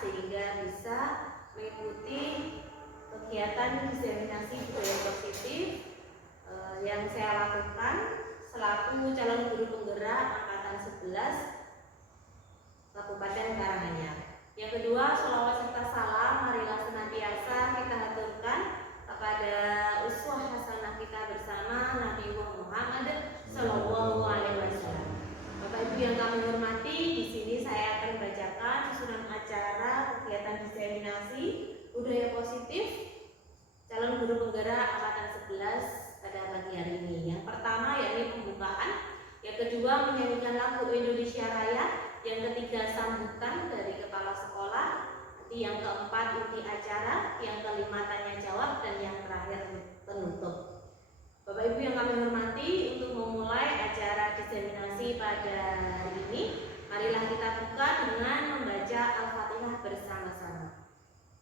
sehingga bisa mengikuti kegiatan diseminasi budaya positif yang saya lakukan selaku calon guru penggerak angkatan 11 Kabupaten Karanganyar. Yang kedua, sholawat serta salam marilah senantiasa kita haturkan kepada uswah hasanah kita bersama Nabi Muhammad Sallallahu Alaihi Wasallam. Bapak Ibu yang kami hormati, di sini saya akan membacakan susunan acara kegiatan diseminasi budaya positif calon guru penggerak angkatan 11 pada pagi hari ini. Yang pertama yakni pembukaan, yang kedua menyanyikan lagu Indonesia Raya, yang ketiga sambutan dari kepala sekolah, yang keempat inti acara, yang kelima tanya jawab, dan yang terakhir penutup. Bapak Ibu yang kami hormati, untuk memulai acara diseminasi pada hari ini, marilah kita buka dengan membaca Al-Fatihah bersama-sama.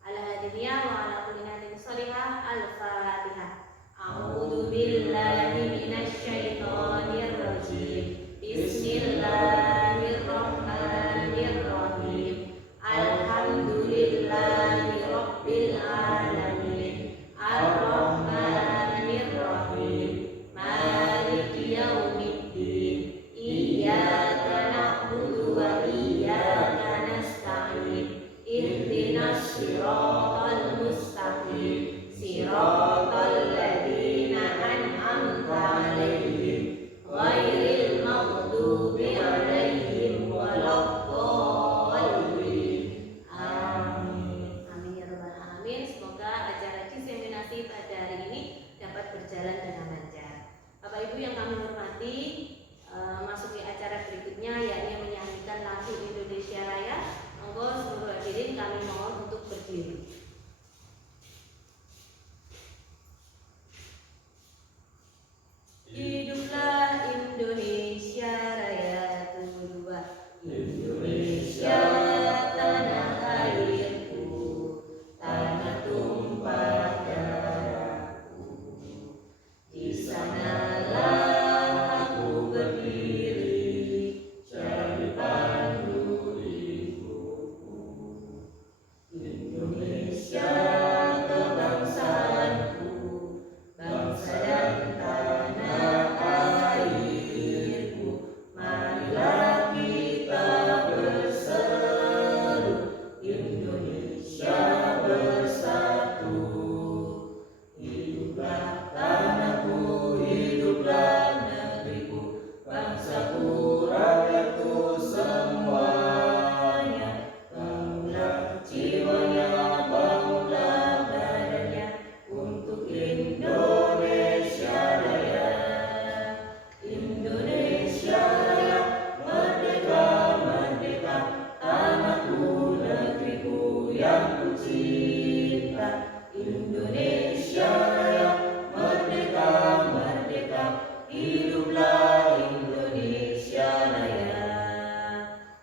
Al-Hadiniyah wa ala kulli natin sholihah. Al-Fatihah. A'udzu billahi minasy syaithanir rajim. Bismillahirrahmanirrahim. Alhamdulillahi rabbil alamin. Ar-Rahmanir Rahim. Maliki yaumiddin. Iyyaka na'budu wa iyyaka nasta'in. Ihdinas siratal mustaqim. Siratal ladzina an'amta 'alaihim ghairil maghdubi 'alaihim waladdallin. Amin. Amin ya rabbal alamin. Semoga acara diseminasi pada hari ini dapat berjalan dengan lancar. Bapak Ibu yang kami hormati, masuki acara berikutnya yakni menyanyikan lagu Indonesia Raya. Monggo seluruh hadirin kami mohon untuk berdiri. Hiduplah Indonesia Raya kedua. Indonesia tanah airku, tanah tumpah darahku. Di sanalah aku berdiri, jadi pandu hidupku. Indonesia kebangsaanku, bangsa dan tanah airku. Marilah kita berseru, Indonesia bersatu. Hiduplah tanahku, hiduplah negeriku, bangsaku, rakyatku semuanya. Bangunlah jiwanya, bangunlah badannya untuk Indonesia Raya. Indonesia Raya, merdeka, merdeka, tanahku, negeriku yang ku cinta. Indonesia Raya, merdeka, merdeka, hiduplah Indonesia Raya.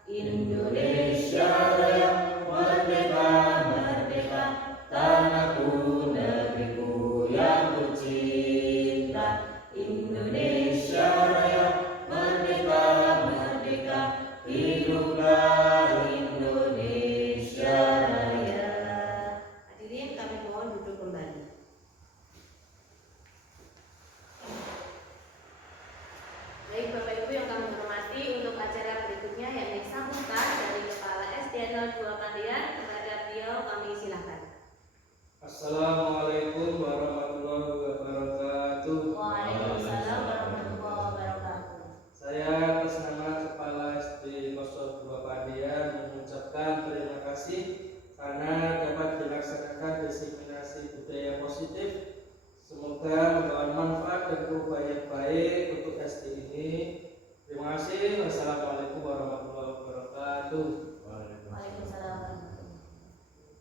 Indonesia Raya, merdeka, merdeka, tanahku, negeriku yang ku cinta. Indonesia Raya, merdeka, merdeka, hiduplah Indonesia Raya. Hadirin kami mohon duduk kembali. Baik Bapak Ibu yang kami hormati, untuk acara berikutnya yakni sambutan dari Kepala SD 02 Kandian, kepada beliau kami silakan. Assalamualaikum warahmatullahi wabarakatuh. Waalaikumsalam warahmatullahi wabarakatuh. Saya atas nama Kepala SD 02 Kandian mengucapkan terima kasih karena dapat dilaksanakan diseminasi budaya positif. Semoga membawa manfaat dan perubahan baik untuk SD ini. Terima kasih. Wassalamualaikum warahmatullahi wabarakatuh. Waalaikumsalam.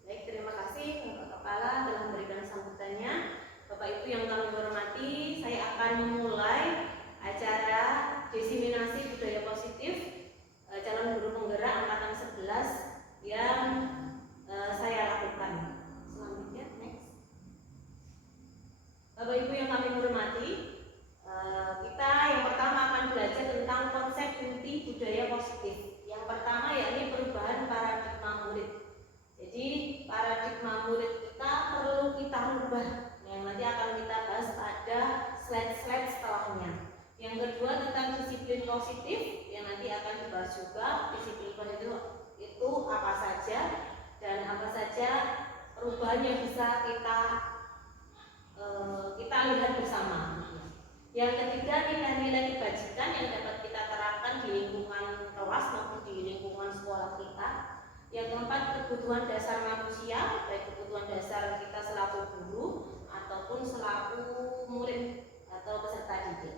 Baik, terima kasih Bapak Kepala telah memberikan sambutannya. Bapak Ibu yang kami hormati, saya akan memulai acara diseminasi budaya positif calon guru penggerak angkatan 11 yang saya lakukan. Selanjutnya, next. hanya bisa kita lihat bersama. Yang ketiga, nilai-nilai kebajikan yang dapat kita terapkan di lingkungan kelas maupun di lingkungan sekolah kita. Yang keempat, kebutuhan dasar manusia, baik kebutuhan dasar kita selaku guru ataupun selaku murid atau peserta didik.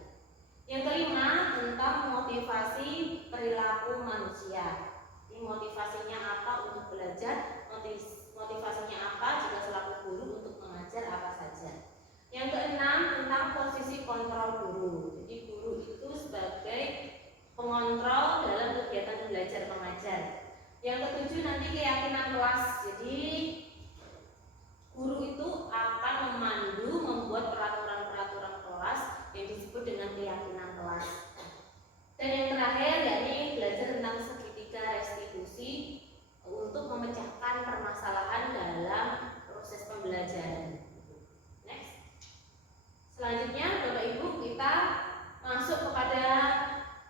Yang kelima, tentang motivasi perilaku manusia. Ini motivasinya apa untuk belajar, motivasinya apa jika selaku guru untuk mengajar apa saja. Yang keenam, tentang posisi kontrol guru. Jadi guru itu sebagai pengontrol dalam kegiatan belajar mengajar. Yang ketujuh, nanti keyakinan kelas. Jadi guru itu akan memandu, membuat peraturan-peraturan kelas yang disebut dengan keyakinan kelas. Dan yang terakhir, yakni belajar tentang segitiga restitusi untuk memecahkan permasalahan dalam proses pembelajaran. Next. Selanjutnya, Bapak Ibu, kita masuk kepada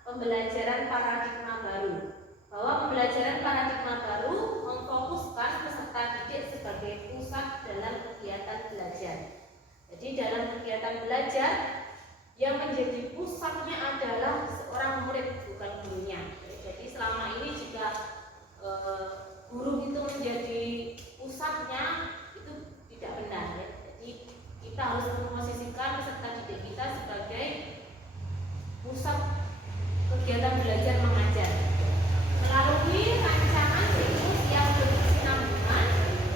pembelajaran paradigma baru. Bahwa pembelajaran paradigma baru memfokuskan peserta didik sebagai pusat dalam kegiatan belajar. Jadi dalam kegiatan belajar yang menjadi pusatnya adalah seorang murid, bukan gurunya. Jadi selama ini jika guru itu menjadi pusatnya, itu tidak benar ya. Jadi kita harus memposisikan peserta didik kita sebagai pusat kegiatan belajar mengajar. Melalui rancangan siklus yang berkesinambungan,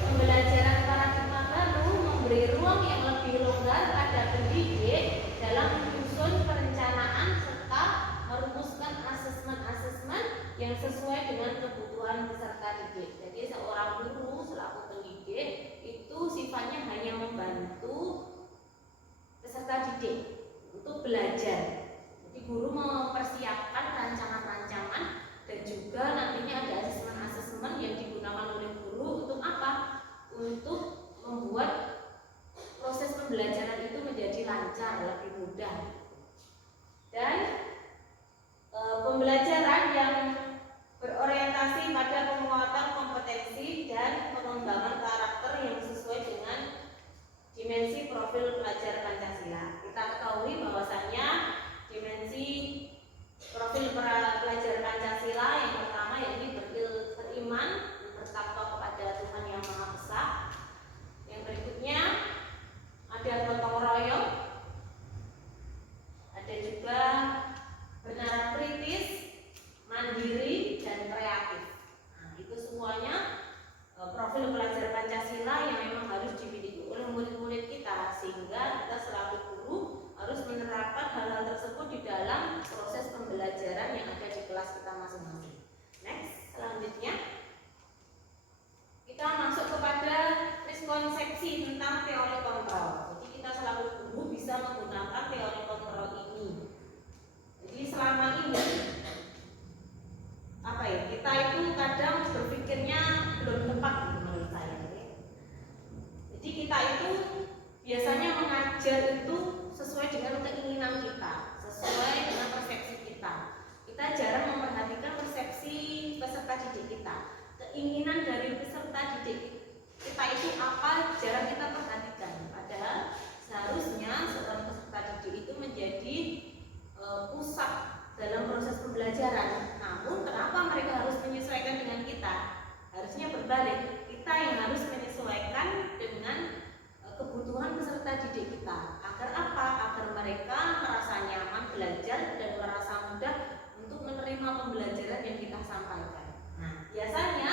pembelajaran paradigma baru memberi ruang yang lebih longgar pada pendidik dalam menyusun perencanaan serta merumuskan asesmen-asesmen yang sesuai dengan kebutuhan peserta didik. Jadi seorang guru selaku pendidik itu sifatnya hanya membantu peserta didik untuk belajar. Jadi guru mempersiapkan rancangan-rancangan dan juga nantinya ada asesmen-asesmen yang digunakan oleh guru untuk apa? Untuk membuat proses pembelajaran itu menjadi lancar, lebih mudah. Dan pembelajaran yang berorientasi pada penguatan kompetensi dan pengembangan karakter yang sesuai dengan dimensi profil pelajar Pancasila. Kita ketahui bahwasannya dimensi profil pelajar Pancasila yang pertama yakni beriman, bertakwa kepada Tuhan Yang Maha Esa. Yang berikutnya ada gotong royong, ada juga bernalar kritis, mandiri, dan kreatif. Nah, itu semuanya profil pelajar Pancasila yang memang harus dimiliki oleh murid-murid kita, sehingga kita selaku guru harus menerapkan hal-hal tersebut di dalam proses pembelajaran yang ada di kelas kita masing-masing. Next, selanjutnya kita masuk kepada miskonsepsi tentang teori kontrol. Jadi kita selaku guru bisa menggunakan teori kontrol ini. Jadi selama ini apa ya? Kita itu kadang berpikirnya belum tepat menurut saya. Jadi kita itu biasanya mengajar itu sesuai dengan keinginan kita, sesuai dengan persepsi kita. Kita jarang memperhatikan persepsi peserta didik kita. Keinginan dari peserta didik kita itu apa, jarang kita perhatikan. Padahal seharusnya seorang peserta didik itu menjadi pusat dalam proses pembelajaran. Namun kenapa mereka harus menyesuaikan dengan kita? Harusnya berbalik. Kita yang harus menyesuaikan dengan kebutuhan peserta didik kita. Agar apa? Agar mereka merasa nyaman belajar dan merasa mudah untuk menerima pembelajaran yang kita sampaikan. Nah, biasanya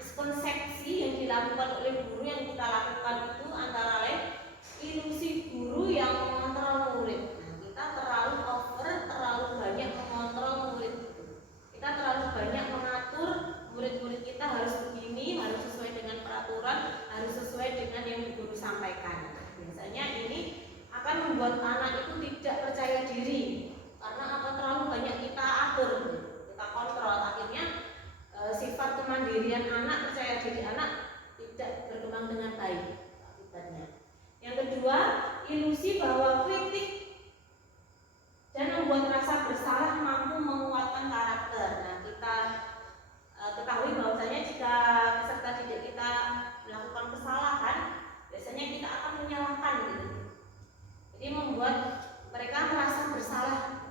miskonsepsi yang dilakukan oleh guru yang kita lakukan itu antara lain ilusi guru yang mengontrol murid. Nah, kita terlalu over, terlalu banyak mengontrol murid itu. Kita terlalu banyak mengatur murid-murid kita harus begini, harus sesuai dengan peraturan, harus sesuai dengan yang guru sampaikan. Nah, biasanya ini akan membuat anak itu tidak percaya diri karena akan terlalu banyak kita atur, kita kontrol. Akhirnya sifat kemandirian anak, percaya diri anak tidak berkembang dengan baik akibatnya. Yang kedua, ilusi bahwa kritik dan membuat rasa bersalah mampu menguatkan karakter. Nah, kita ketahui bahwasanya jika peserta didik kita melakukan kesalahan, Jadi membuat mereka merasa bersalah.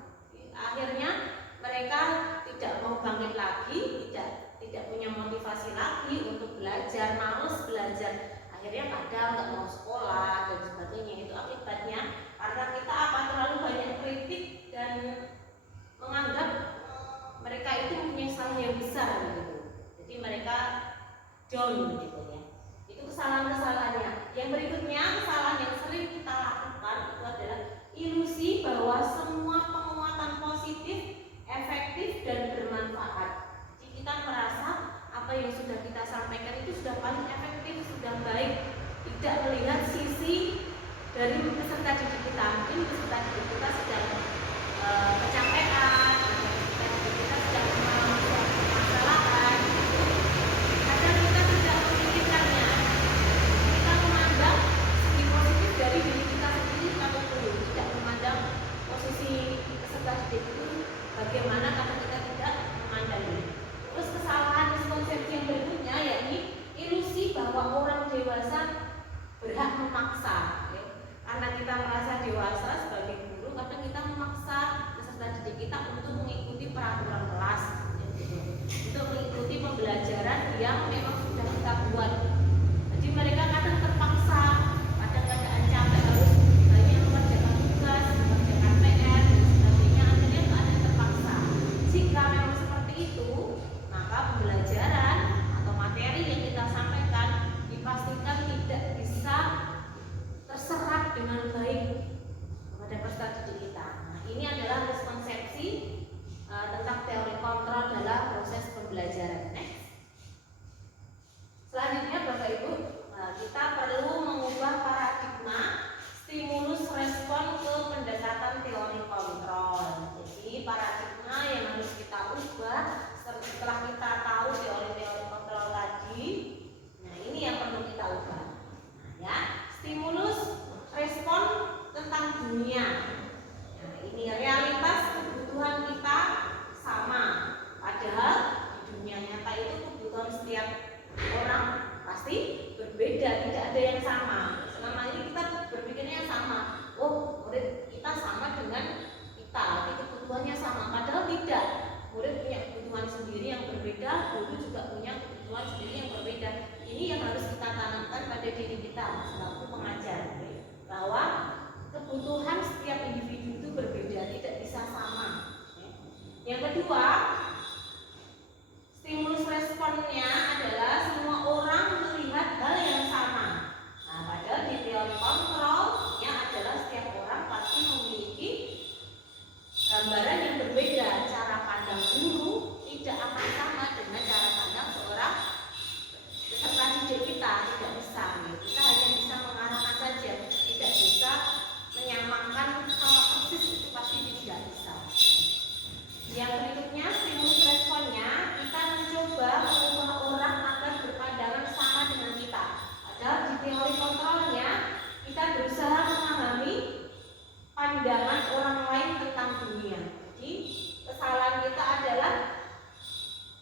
Akhirnya mereka tidak mau bangkit lagi, tidak punya motivasi lagi untuk belajar, males belajar. Akhirnya kadang nggak mau sekolah dan sebagainya. Itu akibatnya karena kita terlalu banyak kritik dan menganggap mereka itu mempunyai salah yang besar gitu. Jadi mereka down gitu ya. Itu kesalahan-kesalahannya. Yang berikutnya, kesalahan yang sering kita lakukan itu adalah ilusi bahwa semua penguatan positif, efektif dan bermanfaat. Jadi kita merasa apa yang sudah kita sampaikan itu sudah paling efektif, sudah baik, tidak melihat sisi dari peserta didik kita. Mungkin peserta didik kita sedang kecapean, peserta didik kita sedang mengalami suatu permasalahan. Kadang kita tidak memikirkannya, kita memandang segi positif dari diri kita sendiri atau tidak memandang posisi peserta didik itu bagaimana karena kita tidak memandangnya. Terus kesalahan miskonsepsi yang berikutnya yakni ilusi bahwa orang dewasa berhak memaksa. Karena kita merasa dewasa sebagai guru, kadang kita memaksa peserta didik kita untuk mengikuti peraturan kelas, untuk mengikuti pembelajaran yang memang sudah kita buat. Jadi mereka kadang terpaksa, kadang keadaan capek harus banyak mengerjakan tugas, mengerjakan PR dan sebagainya, akhirnya keadaan terpaksa. Jika memang seperti itu, maka pembelajaran atau materi yang kita sampaikan dipastikan tidak bisa terserap dengan baik kepada peserta didik kita. Nah, ini adalah miskonsepsi tentang teori kontrol dalam proses pembelajaran. Next. Selanjutnya Bapak Ibu, kita perlu mengubah paradigma stimulus respon ke pendekatan teori kontrol. Jadi paradigma yang harus kita ubah setelah kita tahu teori-teori kontrol tadi. Nah, ini yang perlu kita ubah. Nah, ya, stimulus respon tentang dunia. Nah, ini realitas kebutuhan kita sama. Padahal di dunia nyata itu kebutuhan setiap orang pasti berbeda, tidak ada yang sama. Selama ini kita berpikirnya sama. Oh, murid kita sama dengan kita, tapi kebutuhannya sama. Padahal tidak. Murid punya kebutuhan sendiri yang berbeda, guru juga punya kebutuhan sendiri yang berbeda. Ini yang harus kita tanamkan pada diri kita selaku pengajar, bahwa kebutuhan setiap individu itu berbeda, tidak bisa sama. Yang kedua, stimulus responnya adalah semua orang melihat hal yang sama. Nah, padahal di teori kontrolnya adalah setiap orang pasti memiliki gambaran yang berbeda. Cara pandang guru tidak akan sama dengan cara pandang seorang peserta didik kita, tidak bisa. Kita hanya bisa mengarahkan saja, tidak bisa menyamakan sama persis, itu pasti tidak bisa. Yang berikutnya, stimulus responnya, kita mencoba mengubah orang agar berpandangan sama dengan kita. Padahal di teori kontrolnya, kita berusaha memahami pandangan orang lain tentang dunia. Jadi kesalahan kita adalah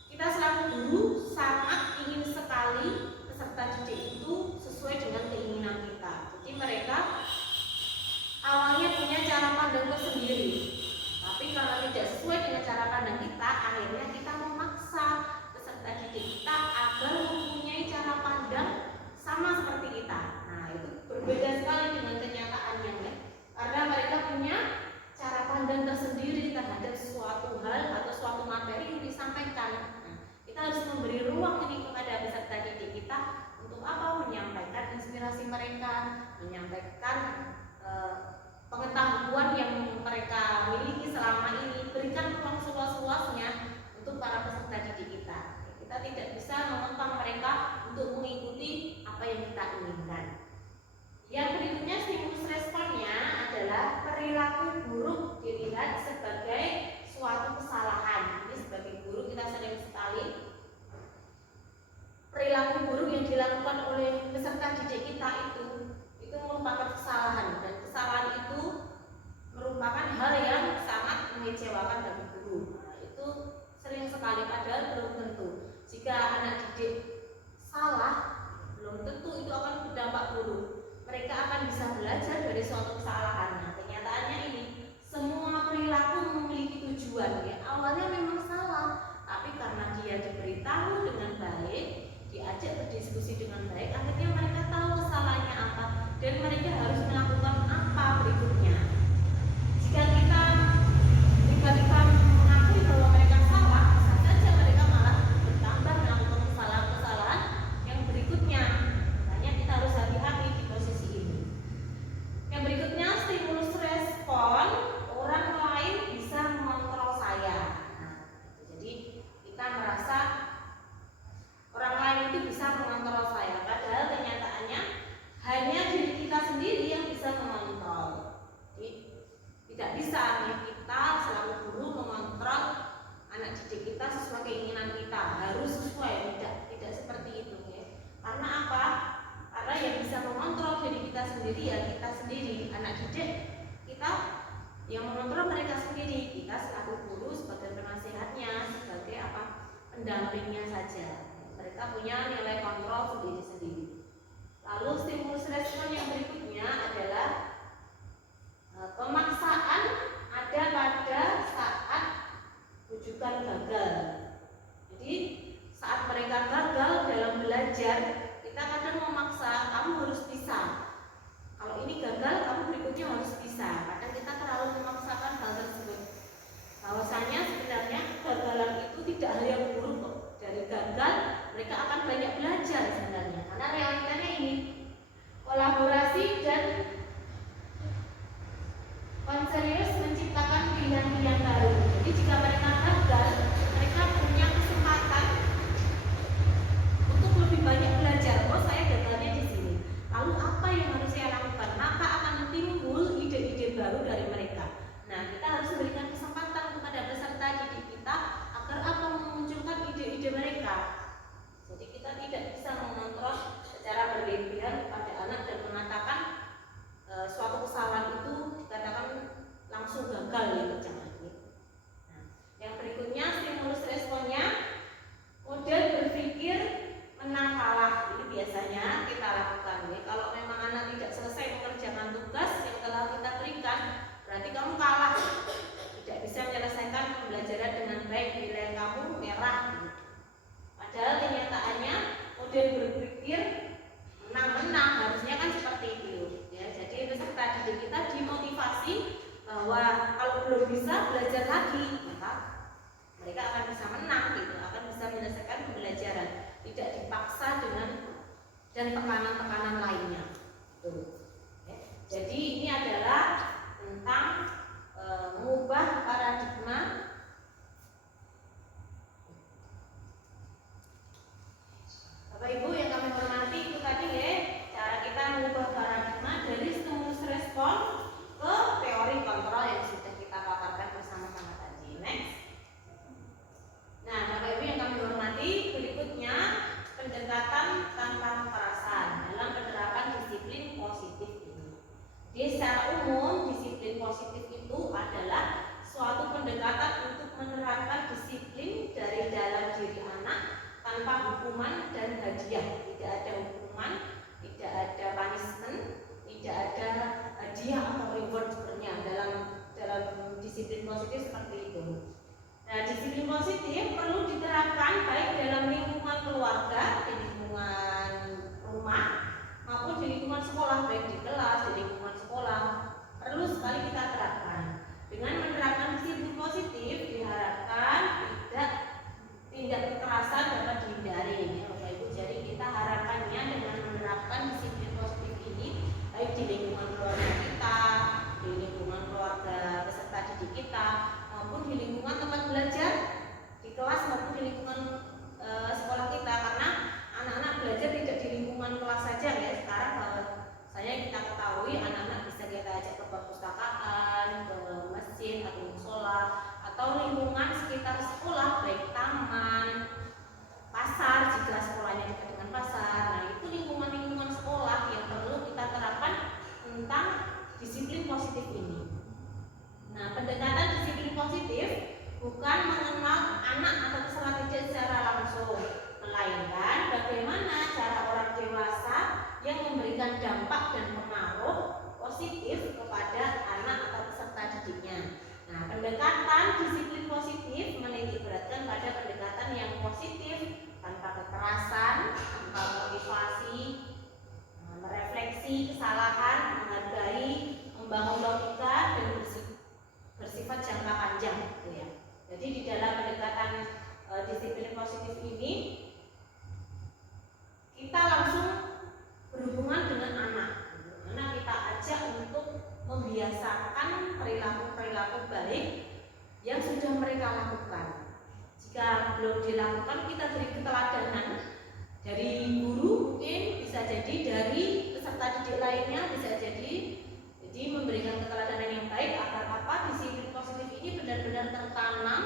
kita selaku guru sangat ingin sekali peserta didik itu sesuai dengan keinginan kita. Jadi mereka awalnya punya cara pandang tersendiri, tapi kalau tidak sesuai dengan cara pandang kita, akhirnya kita memaksa peserta didik kita agar mempunyai cara pandang sama seperti kita. Nah, itu berbeda sekali dengan kenyataannya, ya. Karena mereka punya cara pandang tersendiri terhadap suatu hal atau suatu materi yang disampaikan. Nah, kita harus memberi ruang ini kepada peserta didik kita untuk apa? Menyampaikan inspirasi mereka, menyampaikan pengetahuan yang mereka miliki selama ini. Berikan ruang seluas-luasnya untuk para peserta didik kita. Kita tidak bisa menentang mereka untuk mengikuti apa yang kita inginkan. Yang berikutnya, stimulus responnya adalah perilaku buruk dilihat sebagai suatu kesalahan. Ini sebagai guru kita sering sekali perilaku buruk yang dilakukan oleh peserta didik kita itu merupakan kesalahan, dan kesalahan itu merupakan hal yang sangat mengecewakan bagi guru. Nah, itu sering sekali, padahal belum tentu. Jika anak didik salah, belum tentu itu akan berdampak buruk. Mereka akan bisa belajar dari suatu kesalahan. dengan baik, akhirnya mereka tahu kesalahannya apa dan mereka harus melakukan apa berikutnya. Jika kita tiba-tiba mengakui bahwa mereka salah, bisa saja mereka malah bertambah melakukan kesalahan-kesalahan yang berikutnya. Makanya kita harus hati-hati di posisi ini. Yang berikutnya, stimulus respon, orang lain bisa mengontrol saya. Nah, jadi kita merasa orang lain itu bisa mengontrol saya, padahal kenyataannya hanya diri kita sendiri yang bisa mengontrol. Jadi tidak bisa kita selalu guru mengontrol anak didik kita sesuai keinginan kita, harus sesuai, tidak seperti itu ya. Karena apa? Karena yang bisa mengontrol diri kita sendiri ya kita sendiri, anak didik kita yang mengontrol mereka sendiri, kita selaku guru sebagai penasehatnya, sebagai apa, pendampingnya saja. Mereka punya nilai kontrol sendiri-sendiri. Lalu stimulus respon yang berikutnya adalah pemaksaan ada pada saat rujukan gagal. Jadi saat mereka gagal dalam belajar, kita kadang memaksa, kamu harus bisa. Kalau ini gagal, kamu berikutnya harus bisa. Kadang kita terlalu memaksakan hal tersebut. Bahwasanya sebenarnya kegagalan itu tidak hal yang buruk kok. Dari gagal mereka akan banyak belajar sebenarnya. Karena realitanya ini kolaborasi dan konserius menciptakan pilihan-pilihan baru. Jadi jika mereka gagal, mereka punya kesempatan untuk lebih banyak belajar. Oh, saya gagalnya di sini. Lalu apa yang harus saya lakukan? Maka akan timbul ide-ide baru dari mereka. Nah, kita harus berikan kesempatan kepada peserta didik kita agar apa memunculkan ide-ide mereka. Jadi kita tidak bisa mengontrol secara berlebihan kepada anak dan mengatakan suatu kesalahan itu dikatakan langsung gagal ya, jangan. Nah, yang berikutnya stimulus responnya, model berpikir menang kalah. Ini biasanya kita lakukan ya. Kalau memang anak tidak selesai mengerjakan tugas yang telah kita berikan, berarti kamu kalah, tidak bisa menyelesaikan pembelajaran dengan baik, nilai kamu merah. Padahal kenyataannya model berpikir menang-menang harusnya kan seperti itu ya. Jadi peserta didik kita dimotivasi bahwa kalau belum bisa belajar lagi, maka mereka akan bisa menang gitu, akan bisa menyelesaikan pembelajaran, tidak dipaksa dengan dan tekanan-tekanan lainnya. Tuh. Ya. Jadi ini adalah tentang mengubah paradigma. Bapak Ibu yang kami hormati, itu tadi ya cara kita mengubah paradigma dari stimulus respon ke teori kontrol yang sudah kita paparkan bersama-sama tadi. Next. Nah, Bapak Ibu yang kami hormati, berikutnya pendekatan tanpa kekerasan dalam penerapan disiplin positif ini. Jadi secara umum disiplin positif itu adalah suatu pendekatan untuk menerapkan disiplin dari dalam diri anak tanpa hukuman dan hadiah. Tidak ada hukuman, tidak ada punishment, tidak ada hadiah atau reward sebenarnya dalam disiplin positif seperti itu. Nah, disiplin positif perlu diterapkan baik dalam lingkungan keluarga, di lingkungan rumah, maupun di lingkungan sekolah, baik di kelas, di lingkungan sekolah. Perlu sekali kita terapkan. mendeteksi kesalahan, menghargai, membangun logika dan bersifat jangka panjang gitu ya. Jadi di dalam pendekatan disiplin positif ini kita langsung berhubungan dengan anak. Anak kita ajak untuk membiasakan perilaku-perilaku baik yang sudah mereka lakukan. Jika belum dilakukan, kita beri keteladanan dari guru, mungkin bisa jadi dari peserta didik lainnya, bisa jadi memberikan keteladanan yang baik agar apa disiplin positif ini benar-benar tertanam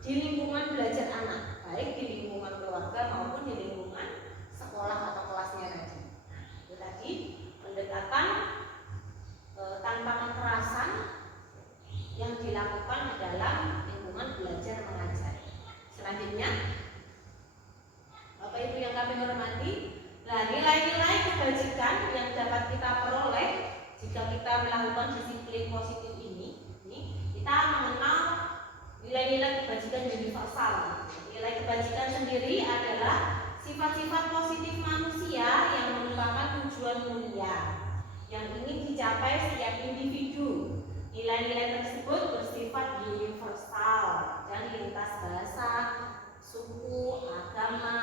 di lingkungan belajar anak, baik di lingkungan keluarga maupun di lingkungan sekolah atau kelasnya tadi. Nah, itu tadi pendekatan tanpa kekerasan yang dilakukan di dalam lingkungan belajar mengajar. Selanjutnya, Bapak Ibu yang kami hormati, nilai-nilai kebajikan yang dapat kita peroleh jika kita melakukan disiplin positif ini kita mengenal nilai-nilai kebajikan universal. Nilai kebajikan sendiri adalah sifat-sifat positif manusia yang merupakan tujuan mulia yang ingin dicapai setiap individu. Nilai-nilai tersebut bersifat universal dan lintas bahasa, suku, agama,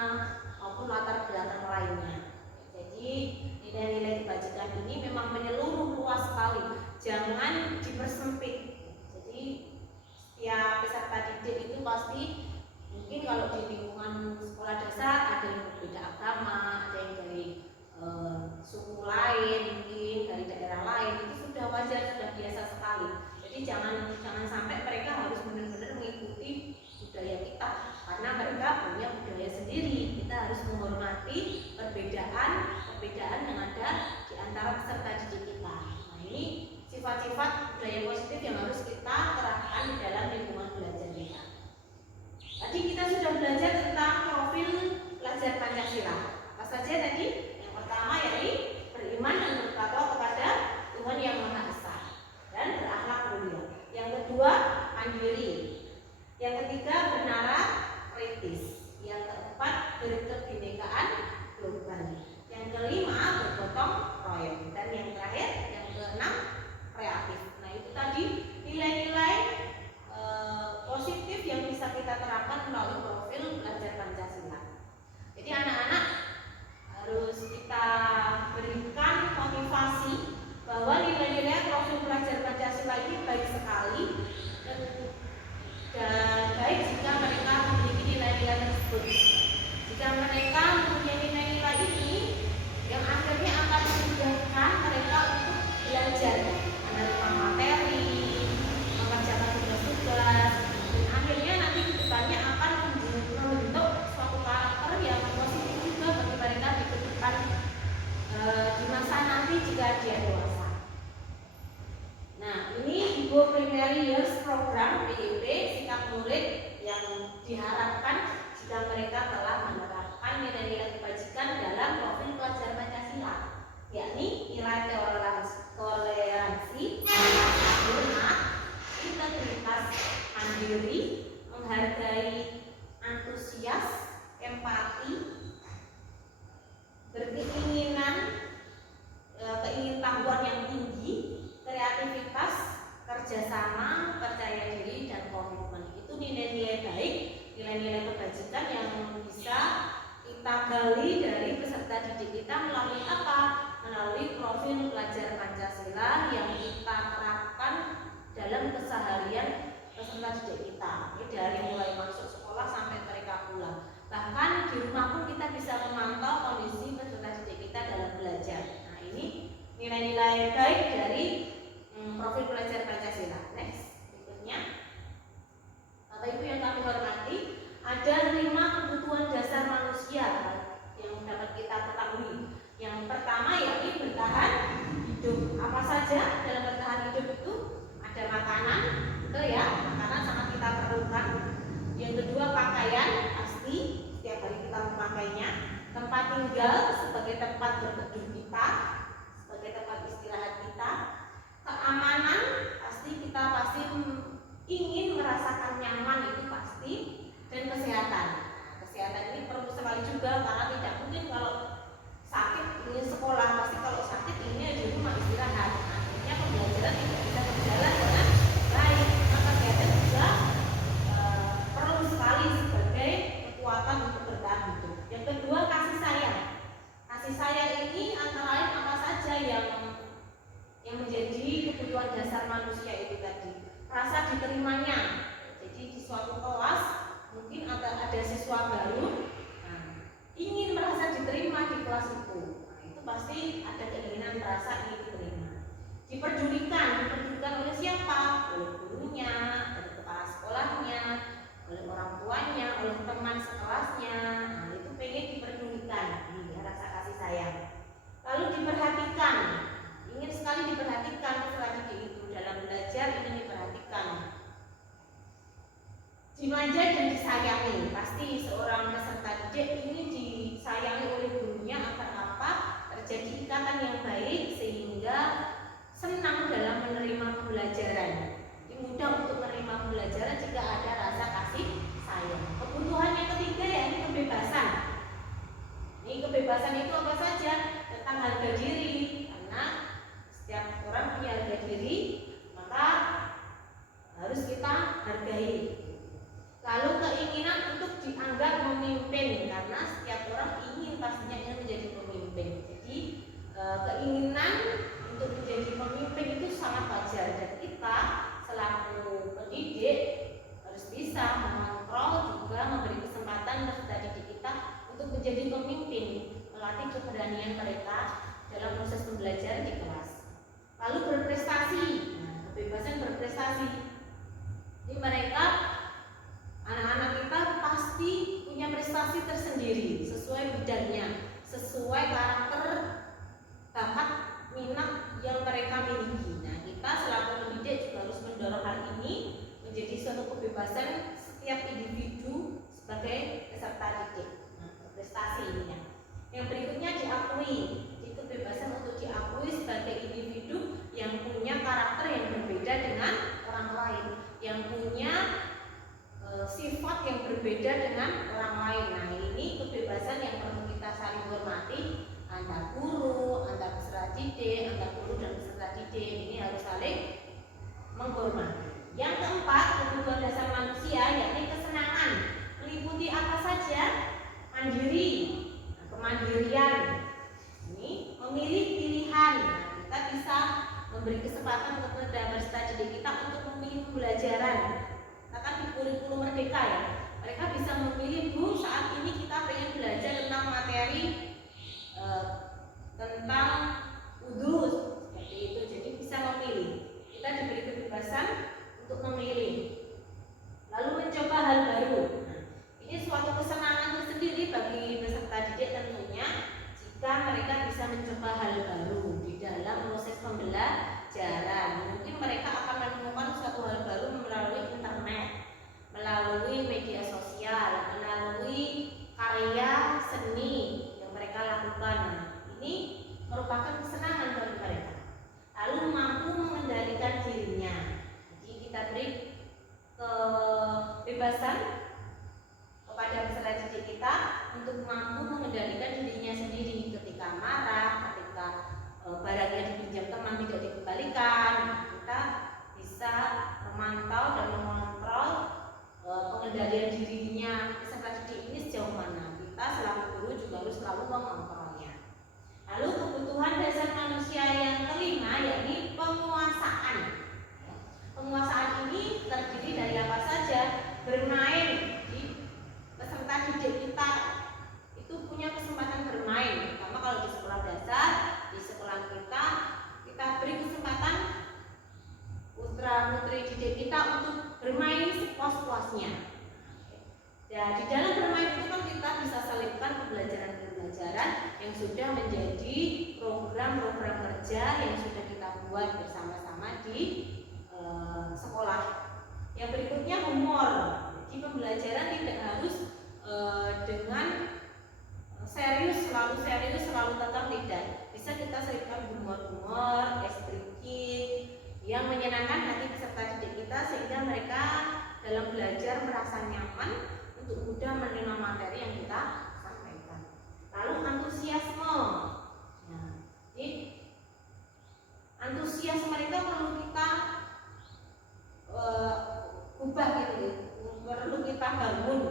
maupun latar belakang lainnya. Jadi nilai-nilai kebajikan ini memang menyeluruh luas sekali, jangan dipersempit. Jadi setiap peserta didik itu pasti mungkin kalau di lingkungan sekolah dasar ada yang berbeda agama, ada yang dari suku lain, mungkin dari daerah lain, itu sudah wajar, sudah biasa sekali. Jadi jangan sampai mereka harus benar-benar mengikuti budaya kita, karena mereka punya budaya sendiri. Kita harus menghormati perbedaan yang ada di antara peserta didik kita. Nah, ini sifat-sifat budaya positif yang harus kita terapkan di dalam lingkungan belajar kita. Tadi kita sudah belajar tentang profil pelajar Pancasila. Apa saja tadi? Yang pertama yakni beriman dan bertakwa kepada Tuhan Yang Maha Esa dan berakhlak mulia. Yang kedua, mandiri. Yang ketiga, bernalar kritis. Yang keempat, berkebinekaan global. Yang kelima, bergotong royong. Dan yang terakhir, yang keenam, kreatif. Nah, itu tadi nilai-nilai positif yang bisa kita terapkan melalui profil pelajar Pancasila. Jadi anak-anak harus kita berikan motivasi bahwa nilai-nilai profil pelajar Pancasila ini baik sekali dan baik jika mereka memiliki nilai-nilai tersebut. Jika mereka mempunyai nilai-nilai ini, yang akhirnya akan memudahkan mereka untuk belajar, menerima materi, mengerjakan tugas-tugas, dan akhirnya nanti kedepannya akan membentuk suatu karakter yang positif juga bagi mereka di kedepan di masa nanti jika dia dewasa. Nah, ini Ibu Primary Years Program PYP sikap murid yang diharapkan jika mereka telah menerapkan nilai-nilai kebajikan dalam profil pelajar Pancasila, yakni nilai toleransi, hormat, integritas, mandiri, menghargai, antusias, empati, keingintahuan yang tinggi, kreativitas, kerjasama, percaya diri, dan komitmen. Itu nilai-nilai baik, nilai-nilai kebajikan yang bisa kita gali dari peserta didik kita melalui apa? Melalui profil pelajar Pancasila yang kita terapkan dalam keseharian peserta didik kita. Ini dari mulai masuk sekolah sampai mereka pulang. Bahkan di rumah pun kita bisa memantau kondisi peserta didik kita dalam belajar. Nah, ini nilai-nilai baik dari profil pelajar Pancasila. Next, berikutnya, Bapak Ibu yang kami hormati, ada 5 kebutuhan dasar manusia yang dapat kita ketahui. Yang pertama yakni bertahan hidup. Apa saja dalam bertahan hidup itu? Ada makanan, betul ya, makanan sangat kita perlukan. Yang kedua, pakaian, pasti setiap hari kita memakainya. Tempat tinggal sebagai tempat berteduh kita, sebagai tempat istirahat kita. Keamanan, kita pasti ingin merasakan nyaman, itu pasti. Dan kesehatan. Nah, kesehatan ini perlu sekali juga, karena tidak mungkin kalau sakit ingin sekolah, pasti kalau sakit ingin pasti ada keinginan merasa ingin diterima. Diperdulikan oleh siapa? Oleh gurunya, oleh kepala sekolahnya, oleh orang tuanya, oleh teman sekelasnya. Nah, itu pengen diperdulikan, ini rasa kasih sayang. Lalu diperhatikan, ingin sekali diperhatikan peserta didik itu dalam belajar, ingin diperhatikan, dimanja dan disayangi. Pasti seorang peserta didik ini disayangi oleh gurunya agar apa? Terjadi ikatan yang baik sehingga senang dalam menerima pembelajaran. Mudah untuk menerima pembelajaran jika ada rasa kasih sayang. Kebutuhan yang ketiga yakni kebebasan. Ini kebebasan itu apa saja? Tentang harga diri, karena setiap orang punya harga diri, maka harus kita hargai. Lalu keinginan untuk dianggap memimpin, karena setiap orang ingin pastinya ingin menjadi pemimpin. Jadi keinginan untuk menjadi pemimpin itu sangat wajar, dan kita selaku pendidik harus bisa mengontrol, juga memberi kesempatan peserta didik kita untuk menjadi pemimpin, melatih keberanian mereka dalam proses pembelajaran di kelas. Lalu berprestasi, kebebasan berprestasi. Jadi mereka, anak-anak kita pasti punya prestasi tersendiri sesuai bidangnya, sesuai karakter, bakat, minat yang mereka miliki. Nah, kita selaku pendidik juga harus mendorong hal ini menjadi suatu kebebasan setiap individu sebagai peserta didik. Nah, prestasi ini. Yang berikutnya diakui, jadi kebebasan untuk diakui sebagai individu yang punya karakter yang berbeda dengan orang lain, yang punya sifat yang berbeda dengan orang lain. Nah, ini kebebasan yang perlu kita saling hormati antar guru, antar peserta didik, antar guru dan peserta didik. Ini harus saling menghormati. Yang keempat, kebutuhan dasar manusia yakni kesenangan. Meliputi apa saja? Mandiri, kemandirian. Ini memilih pilihan. Nah, kita bisa memberi kesempatan kepada peserta didik kita untuk memilih pembelajaran. Kita kan di kurikulum merdeka ya. Mereka bisa memilih, Bu, saat ini kita pengen belajar tentang materi tentang wudhu, seperti itu. Jadi bisa memilih. Kita diberi kebebasan untuk memilih. Lalu mencoba hal baru. Nah, ini suatu kesenangan tersendiri bagi peserta didik tentunya jika mereka bisa mencoba hal baru di dalam proses pembelajaran. Mungkin mereka akan menemukan suatu hal baru melalui internet, melalui media sosial, melalui karya seni yang mereka lakukan. Nah, ini merupakan kesenangan bagi mereka. Lalu mampu mengendalikan dirinya. Jadi kita beri kebebasan kepada peserta didik kita untuk mampu mengendalikan dirinya sendiri ketika marah, ketika barangnya dipinjam teman tidak dikembalikan. Kita bisa memantau dan mengontrol pengendalian dirinya peserta didik ini sejauh mana. Kita selaku guru juga harus selalu mengontrolnya. Lalu kebutuhan dasar manusia yang kelima yakni penguasaan. Penguasaan ini terdiri dari apa saja? Bermain. Jadi peserta didik kita itu punya kesempatan bermain. Pertama kalau di sekolah dasar, di sekolah kita beri kesempatan putra-putri didik kita untuk bermain sepuas-puasnya. Ya, di dalam bermain itu kan kita bisa selipkan pembelajaran-pembelajaran yang sudah menjadi program-program kerja yang sudah kita buat bersama-sama di sekolah. Yang berikutnya humor. Jadi pembelajaran tidak harus dengan serius, selalu tetap tidak. Bisa kita selipkan humor-humor, sedikit yang menyenangkan hati peserta didik kita sehingga mereka dalam belajar merasa nyaman untuk mudah menerima materi yang kita sampaikan. Lalu antusiasme. Nah, jadi antusiasme itu perlu kita ubah gitu, perlu kita bangun.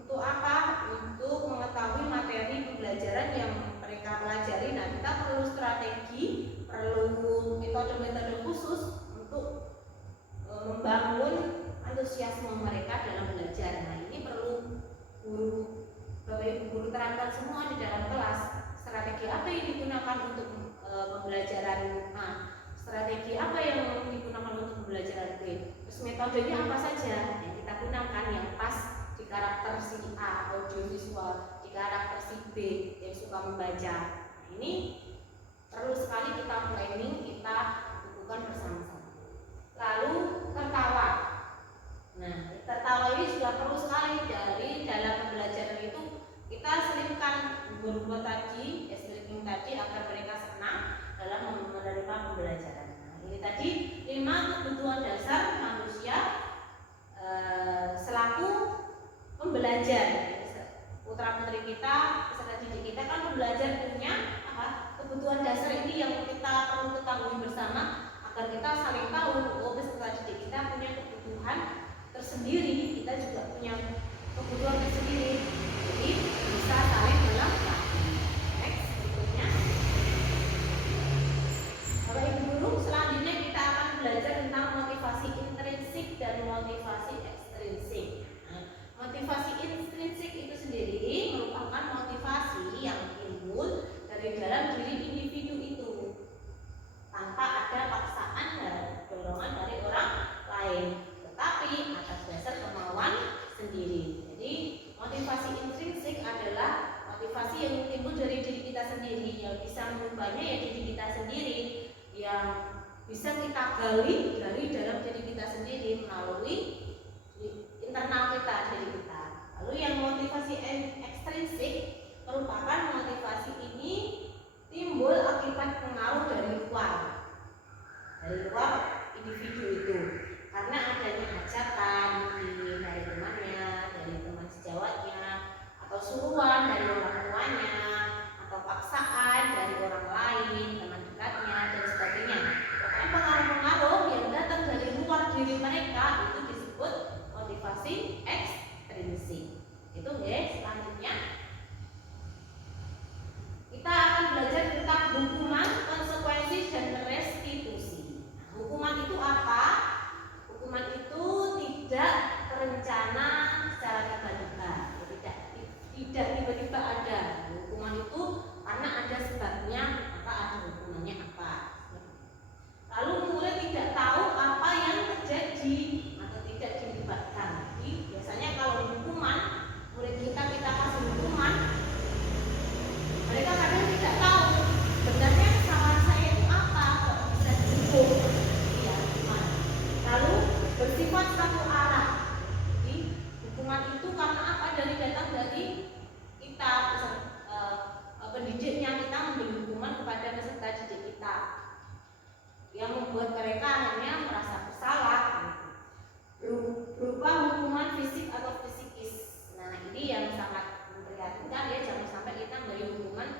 Untuk apa? Untuk mengetahui materi pembelajaran yang mereka pelajari. Nah, kita perlu strategi, perlu metode-metode khusus untuk membangun antusiasme mereka dalam belajar. Nah, ini perlu Bapak Ibu guru terapkan semua di dalam kelas strategi digunakan untuk pembelajaran A, strategi apa yang digunakan untuk pembelajaran B, terus metodenya apa saja yang kita gunakan yang pas di karakter si A audiovisual, di karakter si B yang suka membaca. Nah, ini perlu sekali kita planning, kita lakukan bersama-sama. Lalu tertawa. Nah, tertawa ini juga perlu sekali dari dalam pembelajaran itu kita selipkan berbuat tadi, explaining tadi agar mereka senang dalam menerima pembelajaran. Nah, ini tadi 5 kebutuhan dasar manusia selaku pembelajar. Putra putri kita, peserta didik kita kan belajar punya apa? Kebutuhan dasar ini yang kita perlu ketahui bersama agar kita saling tahu, oh peserta didik kita punya kebutuhan tersendiri, kita juga punya kebutuhan tersendiri, jadi bisa saling melengkapi. Next, berikutnya, Bapak Ibu Guru, selanjutnya kita akan belajar tentang motivasi intrinsik dan motivasi ekstrinsik. Nah, motivasi intrinsik itu sendiri merupakan motivasi yang timbul dari dalam diri individu itu tanpa ada paksaan dan dorongan dari orang lain, tetapi atas dasar kemauan sendiri. Jadi motivasi intrinsik adalah motivasi yang timbul dari diri kita sendiri, yang bisa mengubahnya ya diri kita sendiri, yang bisa kita gali dari dalam diri kita sendiri melalui internal kita, diri kita. Lalu yang motivasi ekstrinsik merupakan motivasi ini timbul akibat pengaruh dari luar individu itu, karena adanya ajakan dari temannya, dari teman sejawatnya, atau suruhan dari orang tuanya, atau paksaan dari orang lain, teman dekatnya, dan sebagainya. Pokoknya pengaruh-pengaruh yang datang dari luar diri mereka itu disebut motivasi ekstrinsik. Itu guys. Selanjutnya kita akan belajar tentang hukuman, konsekuensi, dan restitusi. Nah, hukuman itu apa? Hukuman itu tidak terencana secara tiba-tiba, tidak tiba-tiba ada. Hukuman itu karena ada sebabnya, maka ada hukumannya apa. Lalu murid tidak tahu apa yang terjadi atau tidak dilibatkan. Jadi biasanya kalau hukuman, murid kita kasih hukuman, mereka kadang tidak tahu sebenarnya kesalahan saya itu apa, kok bisa dihukum. Ya, hukuman. Lalu bersifat satu arah. Jadi hukuman itu karena apa? Datang dari kita, pendidiknya, kita memberi hukuman kepada peserta didik kita yang membuat mereka akhirnya merasa bersalah, berupa hukuman fisik atau psikis. Nah, ini yang sangat memprihatinkan ya, jangan sampai kita memberi hukuman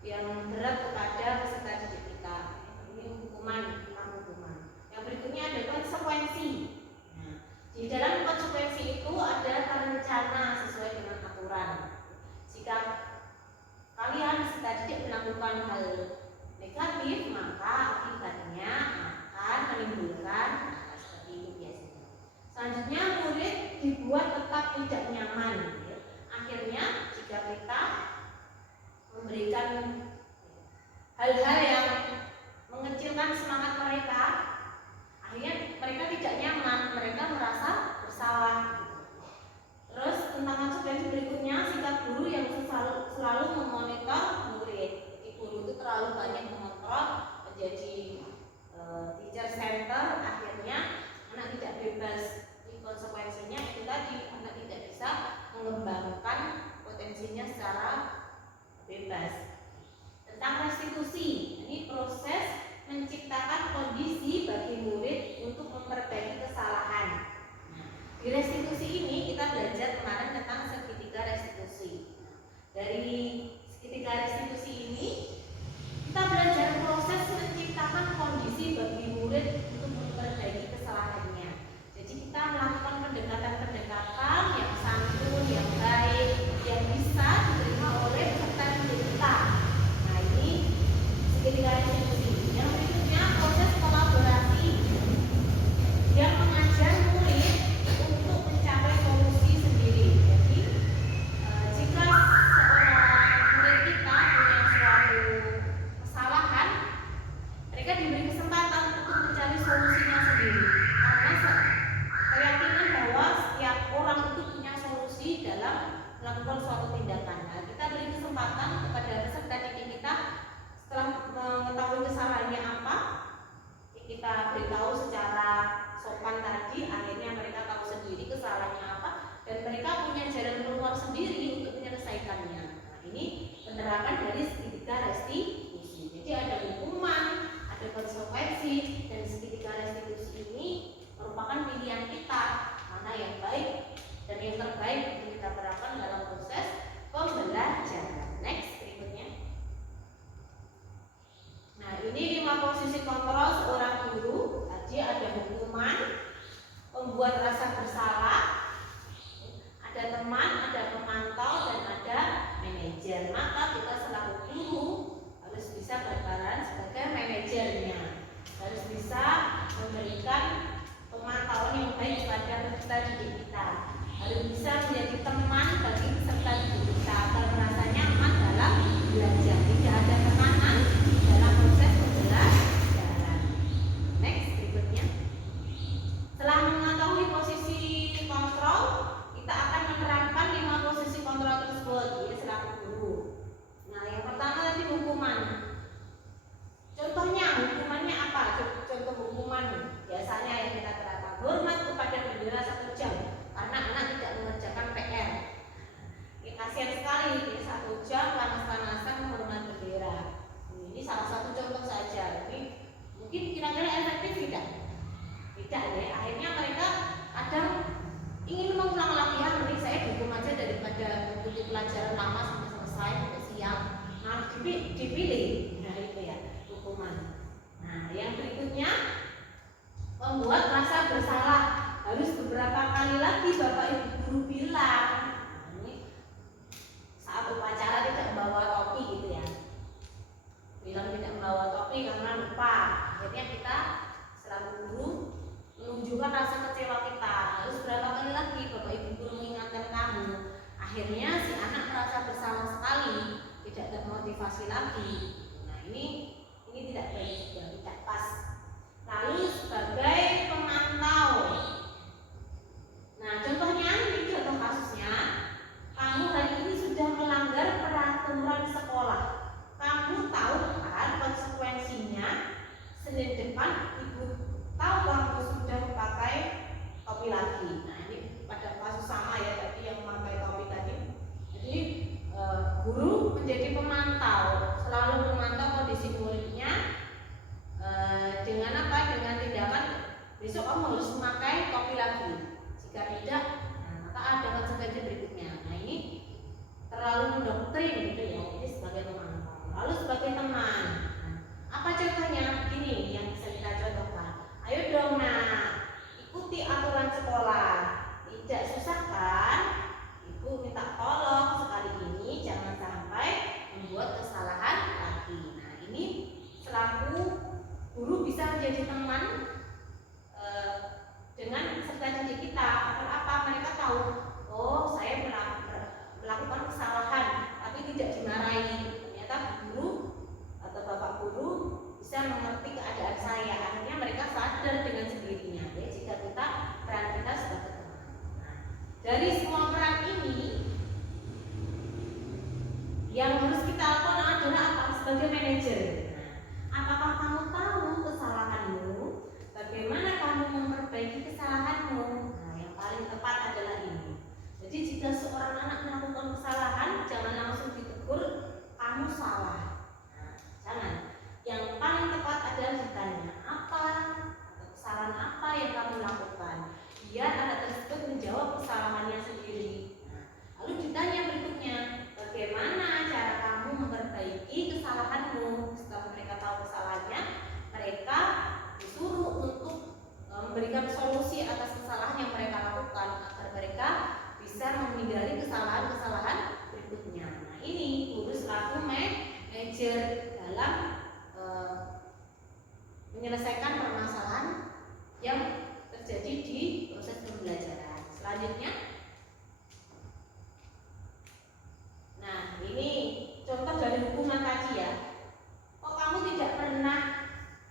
yang berat kepada peserta didik kita. Ini hukuman. Yang berikutnya ada konsekuensi. Nah, di dalam konsekuensi itu ada terencana sesuai dengan aturan. Jika kalian peserta didik melakukan hal negatif, maka akibatnya akan menimbulkan seperti itu biasanya. Selanjutnya murid dibuat tetap tidak nyaman. Akhirnya jika kita memberikan hal-hal yang mengecilkan semangat mereka, akhirnya mereka tidak nyaman, mereka merasa bersalah. Terus tentang konsekuensi berikutnya, sikap guru yang selalu memonitor murid. Jadi guru itu terlalu banyak mengontrol, menjadi teacher center, akhirnya anak tidak bebas. Jadi konsekuensinya itu tadi, anak tidak bisa mengembangkan potensinya secara bebas. dipilih. Nah itu ya hukuman. Nah yang berikutnya, membuat rasa bersalah. Harus beberapa kali lagi Bapak Ibu guru bilang, nah, ini saat upacara tidak membawa topi gitu ya, bilang tidak membawa topi karena lupa. Akhirnya kita selaku guru menunjukkan rasa kecewa kita. Harus berapa kali lagi Bapak Ibu guru mengingatkan kamu. Akhirnya si anak merasa bersalah sekali, tidak termotivasi lagi. Nah ini tidak baik juga, tidak pas. Lalu sebagai pemantau, nah contohnya ini contoh kasusnya, kamu hari ini sudah melanggar peraturan sekolah. Kamu tahu kan konsekuensinya? Senin depan ibu tahu kamu sudah pakai topi lagi. Nah ini pada kasus sama ya tadi yang memakai topi tadi. Jadi guru menjadi pemantau, selalu memantau kondisi muridnya. Dengan apa? Dengan tindakan besok kamu harus memakai topi lagi. Jika tidak, nah, maka ada konsekuensi berikutnya. Nah ini terlalu mendoktrin gitu ya. Ini sebagai pemantau. Lalu sebagai teman, nah, apa contohnya? Begini yang bisa kita contohkan. Ayo dong nak, ikuti aturan sekolah. Tidak susah kan? Ibu minta tolong sekali ini jangan sampai membuat kesalahan lagi. Nah ini selaku guru bisa menjadi teman dengan peserta didik kita. Apa mereka tahu, oh saya melakukan kesalahan tapi tidak dimarahi. Ternyata guru atau bapak guru bisa mengerti keadaan saya. Akhirnya mereka sadar dengan sendirinya ya, jika peran kita sebagai teman. Nah, dari semua peran ini yang harus kita lakukan adalah apa? Sebagai manajer. Apakah kamu tahu kesalahanmu? Bagaimana kamu memperbaiki kesalahanmu? Nah, yang paling tepat adalah ini. Jadi jika seorang anak melakukan kesalahan, jangan langsung ditegur, kamu salah. Nah, jangan. Yang paling tepat adalah ditanya, apa atau kesalahan apa yang kamu lakukan? Biar anak tersebut menjawab kesalahannya sendiri. Nah, lalu ditanya berikutnya, bagaimana cara kamu memperbaiki kesalahanmu? Setelah mereka tahu kesalahannya, mereka disuruh untuk memberikan solusi atas kesalahan yang mereka lakukan agar mereka bisa menghindari kesalahan-kesalahan berikutnya. Nah ini guru selaku manajer dalam menyelesaikan permasalahan yang terjadi di proses pembelajaran. Selanjutnya, nah ini contoh dari hukuman tadi ya. Kok kamu tidak pernah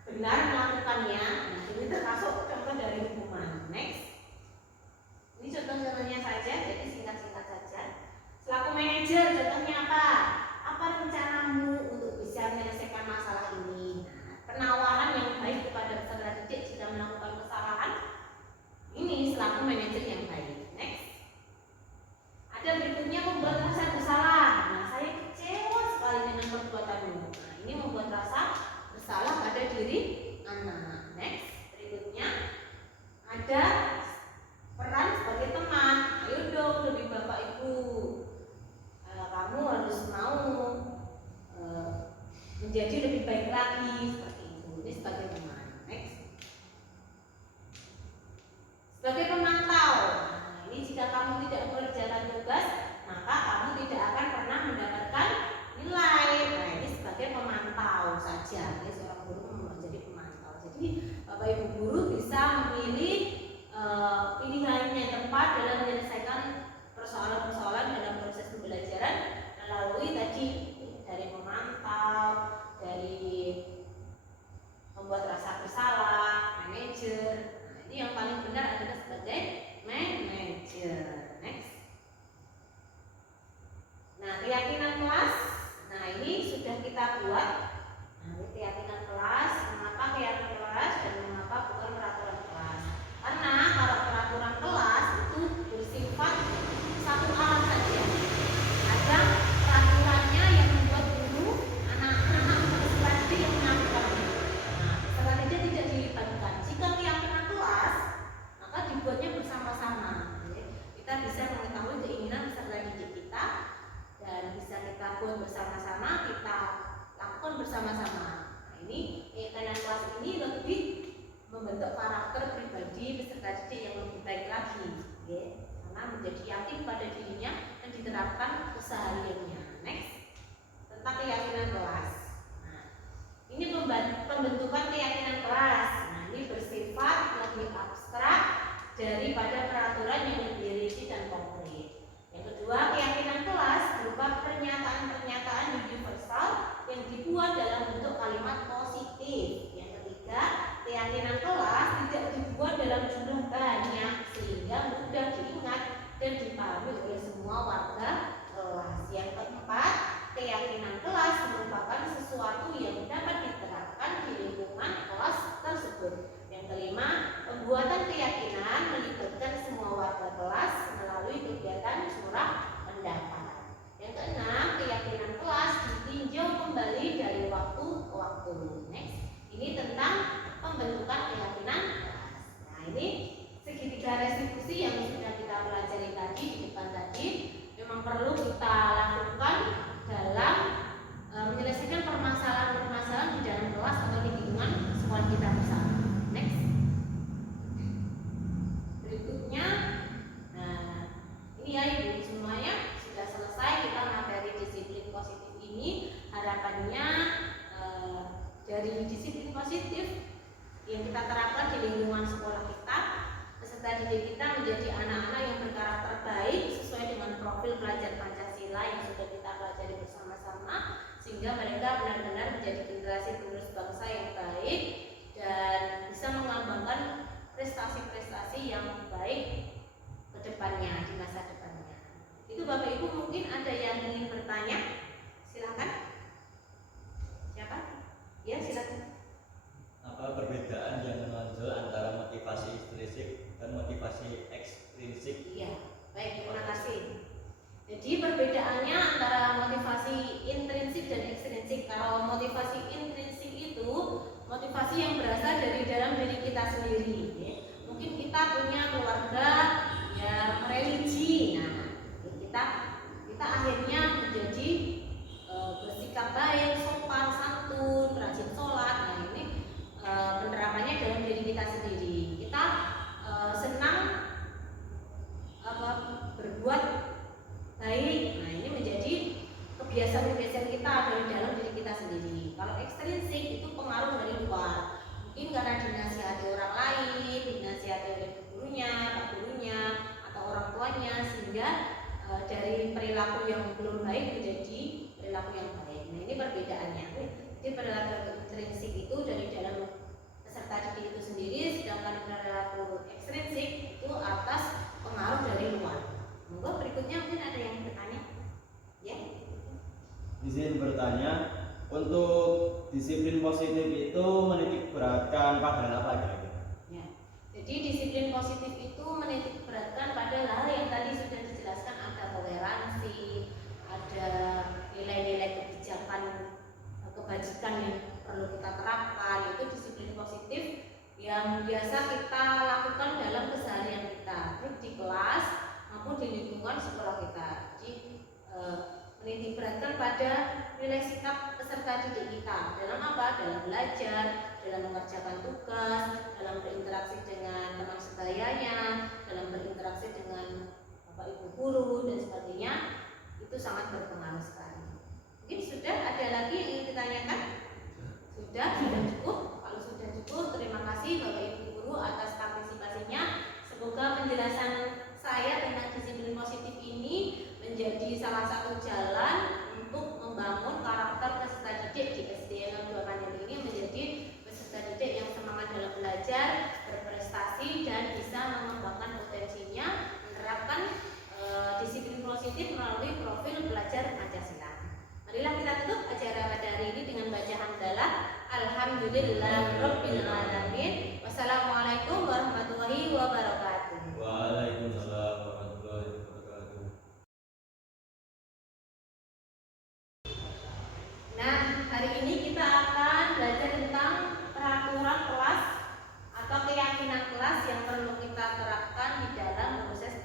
benar melakukannya? Nah ini termasuk contoh dari hukuman. Next, ini contoh-contohnya saja, jadi singkat-singkat saja. Selaku manajer, contohnya apa? Apa rencanamu untuk bisa menyelesaikan masalah ini? Nah, penawaran yang baik kepada peserta didik jika melakukan kesalahan. Ini selaku manajer yang baik. Next, ada berikutnya membuat rasa bersalah. Nah, saya kecewa sekali dengan perbuatanmu. Nah, ini membuat rasa bersalah pada diri anak. Next, berikutnya ada peran sebagai teman. Ayo dong lebih bapak ibu, kamu harus mau menjadi lebih baik lagi seperti itu. Ini sebagai teman. Next, sebagai pemantau. Nah, ini jika kamu tidak mengerjakan tugas, maka kamu tidak akan pernah mendapatkan nilai. Nah ini sebagai pemantau saja. Ya, seorang guru menjadi pemantau. Jadi bapak ibu guru bisa memilih pilihan yang tepat dalam menyelesaikan persoalan-persoalan dalam proses pembelajaran melalui tadi dari memantau, dari diterapkan kesehariannya. Next, tentang keyakinan kelas. Nah, ini pembentukan keyakinan kelas. Nah, ini bersifat lebih abstrak daripada peraturan yang lebih rinci dan konkret. Yang kedua, keyakinan kelas berupa pernyataan-pernyataan universal yang dibuat dalam bentuk kalimat positif. Yang ketiga, keyakinan kelas tidak dibuat dalam jumlah banyak sehingga mudah diingat dan dipahami oleh semua warga kelas. Yang keempat, keyakinan kelas merupakan sesuatu yang dapat diterapkan di lingkungan kelas tersebut. Yang kelima, pembuatan keyakinan melibatkan semua warga kelas melalui kegiatan surah pendapat. Yang keenam, keyakinan kelas ditinjau kembali dari waktu ke waktu. Next, ini tentang pembentukan keyakinan kelas. Nah, ini segitiga restitusi yang sudah kita pelajari tadi di depan tadi memang perlu kita lakukan dalam menyelesaikan permasalahan-permasalahan di dalam kelas atau di lingkungan sekolah kita bersama. Next, berikutnya, nah ini ya ibu semuanya sudah selesai kita materi disiplin positif ini. Harapannya dari disiplin positif yang kita terapkan di lingkungan sekolah kita, peserta didik kita menjadi anak-anak yang berkarakter baik sesuai dengan profil pelajar Pancasila yang sudah kita pelajari bersama-sama, sehingga mereka benar-benar menjadi generasi penerus bangsa yang baik dan bisa mengembangkan prestasi-prestasi yang baik ke depannya, di masa depannya. Itu Bapak Ibu mungkin ada yang ingin bertanya? Silakan. Siapa? Ya, silakan. Apa perbedaan yang menonjol antara motivasi intrinsik dan motivasi ekstrinsik? Iya, baik, terima kasih. Jadi perbedaannya antara motivasi intrinsik dan ekstrinsik. Kalau motivasi intrinsik itu motivasi yang berasal dari dalam diri kita sendiri. Ya. Mungkin kita punya keluarga yang religi. Nah, kita akhirnya menjadi bersikap baik, sopan, santun, rajin sholat. Nah, ini penerapannya dalam diri kita sendiri. Kita senang berbuat baik. Nah, ini menjadi kebiasaan-kebiasaan kita dari dalam diri kita sendiri. Kalau ekstrinsik itu pengaruh dari luar. Mungkin karena dinasihati orang lain, dinasihati oleh gurunya, pak gurunya, atau orang tuanya, sehingga dari perilaku yang belum baik menjadi perilaku yang baik. Nah, ini perbedaannya. Jadi perilaku intrinsik itu dari dalam peserta didik itu sendiri, sedangkan perilaku ekstrinsik itu atas pengaruh dari luar. Monggo berikutnya mungkin ada yang bertanya. Ya. Izin bertanya, untuk disiplin positif itu menitik beratkan pada apa kira-kira? Ya. Jadi disiplin positif itu menitik beratkan pada hal yang tadi sudah dijelaskan, ada toleransi, ada nilai-nilai kebajikan yang perlu kita terapkan. Itu disiplin positif yang biasa kita lakukan dalam keseharian kita, baik di kelas maupun di lingkungan sekolah kita. Jadi menitik beratkan pada nilai sikap peserta didik kita dalam apa? Dalam belajar, dalam mengerjakan tugas, dalam berinteraksi dengan teman sebayanya, dalam berinteraksi dengan bapak ibu guru dan sebagainya. Itu sangat berpengaruh sekali. Mungkin sudah ada lagi yang ingin ditanyakan? Sudah cukup. Kalau sudah cukup, terima kasih bapak ibu guru atas partisipasinya. Semoga penjelasan saya tentang disiplin positif ini menjadi salah satu jalan untuk membangun karakter peserta didik di SDN 02 Pandeglang ini menjadi peserta didik yang semangat dalam belajar, berprestasi dan bisa mengembangkan potensinya, menerapkan disiplin positif melalui profil belajar Pancasila. Marilah kita tutup acara pada hari ini dengan baca hamdalah. Alhamdulillahirabbil alamin. Wassalamualaikum warahmatullahi wabarakatuh. Waalaikumsalam warahmatullahi wabarakatuh. Nah, hari ini kita akan belajar tentang peraturan kelas atau keyakinan kelas yang perlu kita terapkan di dalam proses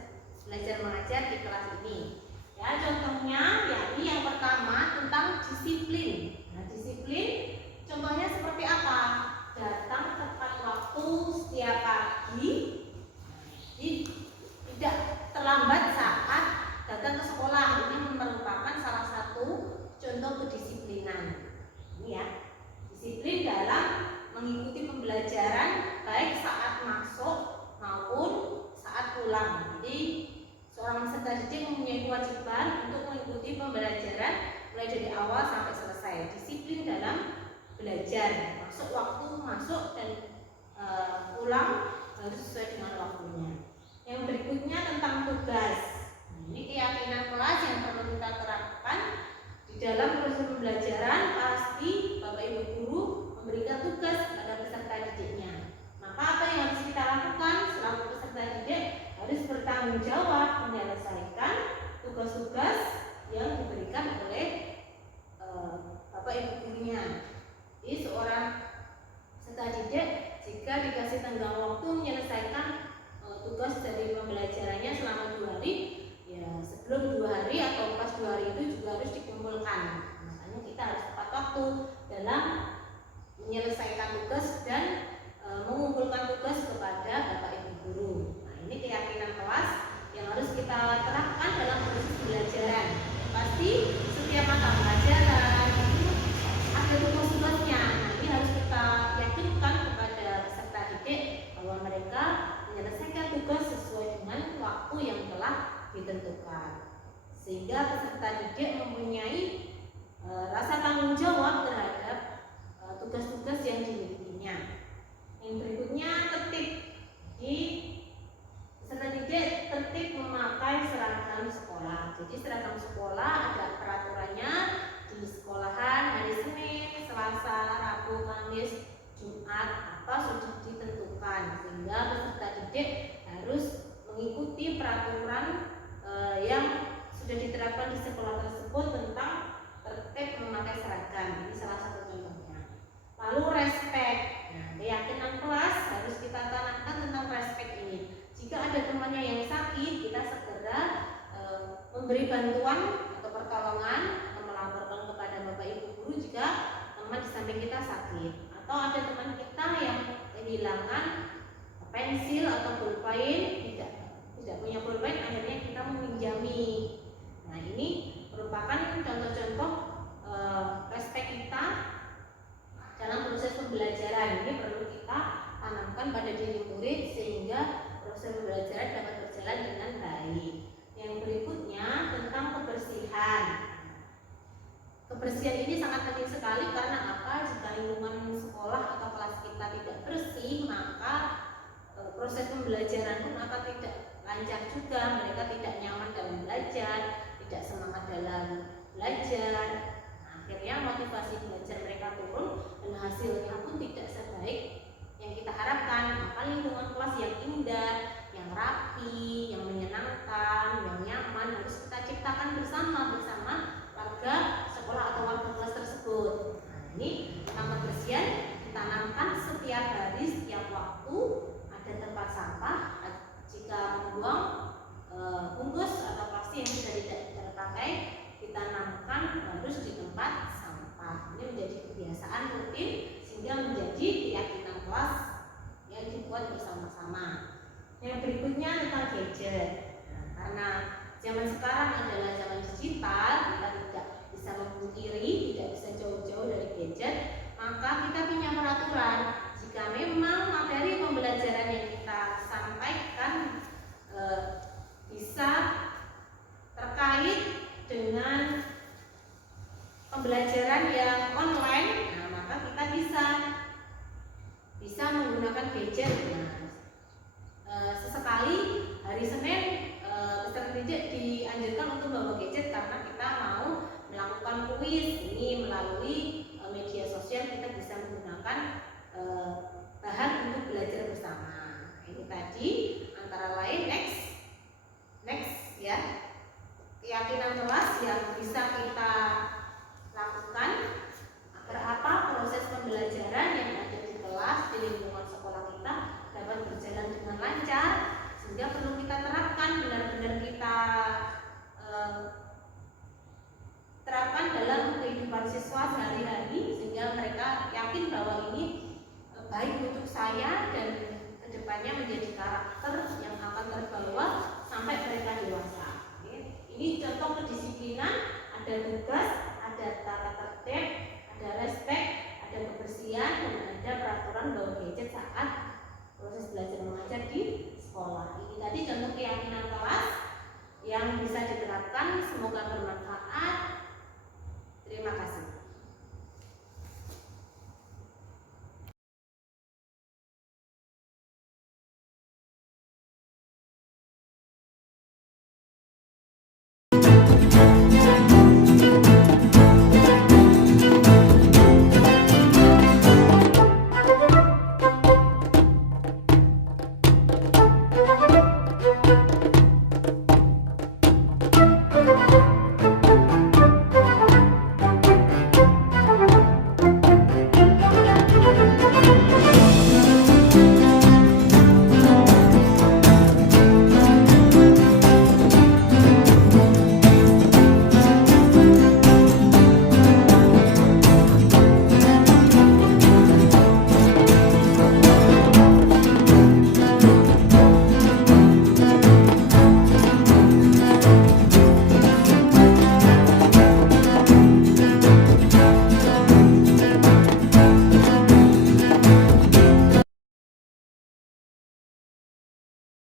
belajar mengajar di kelas ini. Ya, contohnya yakni yang pertama tentang disiplin. Nah, disiplin contohnya seperti apa? Datang tepat waktu setiap pagi, tidak terlambat saat datang ke sekolah. tugasnya. Jadi seorang peserta didik jika dikasih tenggang waktu menyelesaikan tugas dari pembelajarannya selama 2 hari, ya sebelum 2 hari atau pas 2 hari itu juga harus dikumpulkan. Makanya kita harus tepat waktu dalam menyelesaikan tugas dan mengumpulkan tugas kepada Bapak Ibu guru. Nah, ini keyakinan kelas yang harus kita terapkan dalam proses pembelajaran. Pasti setiap mata pelajaran itu ada tugas-tugasnya. Nah, ini harus kita yakinkan kepada peserta didik bahwa mereka menyelesaikan tugas sesuai dengan waktu yang telah ditentukan, sehingga peserta didik mempunyai rasa tanggung jawab terhadap tugas-tugas yang dimilikinya. Yang berikutnya, tertib. Di peserta didik tertib memakai seragam sekolah. Jadi seragam sekolah ada peraturannya di sekolahan hari Senin, Selasa, Rabu, Kamis, Jumat apa sudah ditentukan, sehingga peserta didik harus mengikuti peraturan yang sudah diterapkan di sekolah tersebut tentang tertib memakai seragam. Ini salah satu contohnya. Lalu respect. Nah, keyakinan kelas harus kita tanamkan tentang respect ini. Jika ada temannya yang sakit, kita segera memberi bantuan atau pertolongan atau melaporkan kepada Bapak Ibu guru jika teman di samping kita sakit. Atau ada teman kita yang kehilangan pensil atau pulpen, tidak punya pulpen, akhirnya kita meminjami. Nah, ini merupakan contoh-contoh respect kita dalam proses pembelajaran. Ini perlu kita tanamkan pada diri murid sehingga proses pembelajaran dapat berjalan dengan baik. Yang berikutnya tentang kebersihan. Kebersihan ini sangat penting sekali karena apa? Jika lingkungan sekolah atau kelas kita tidak bersih, maka proses pembelajaran pun akan tidak lancar juga. Mereka tidak nyaman dalam belajar, tidak semangat dalam belajar. Akhirnya motivasi belajar mereka turun dan hasilnya pun tidak sebaik yang kita harapkan. Maka lingkungan kelas yang indah, yang rapi, yang menyenangkan, yang nyaman harus kita ciptakan bersama warga sekolah atau warga kelas tersebut. Nah, ini tentang kebersihan ditanamkan setiap hari, setiap waktu. Ada tempat sampah, jika membuang bungkus atau plastik yang sudah tidak terpakai, ditanamkan harus di tempat sampah. Ini menjadi kebiasaan rutin sehingga menjadi keyakinan kelas yang dibuat bersama-sama. Yang berikutnya tentang gadget. Nah, karena zaman sekarang adalah zaman digital,